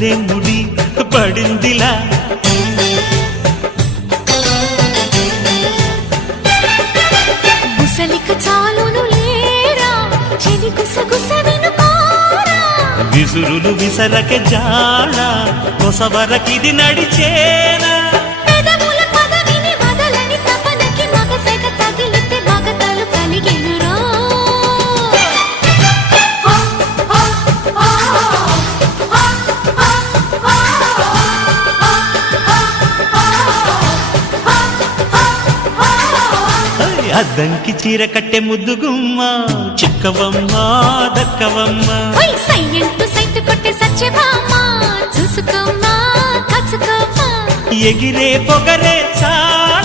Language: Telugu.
భలే ముడి పడిందిలా గుసలిక చాలును లేరా చెలి గుసగుస వినుకోరా విసురులు విసరక జాడ కొసవరకిది నడిచేనా పెదవుల పదవిని వదలని తపనకి మగసెగ తగిలితే మగతలు కలిగెనురా అద్దంకి చీర కట్టె ముద్దుగుమ్మ చిక్కవమ్మ దక్కవమ్మ సయ్యంటూ సైతు కొట్టే సత్యభామ చూసుకోమ్మా కచ్చుకోమ్మా ఎగిరే పొగరే చాలే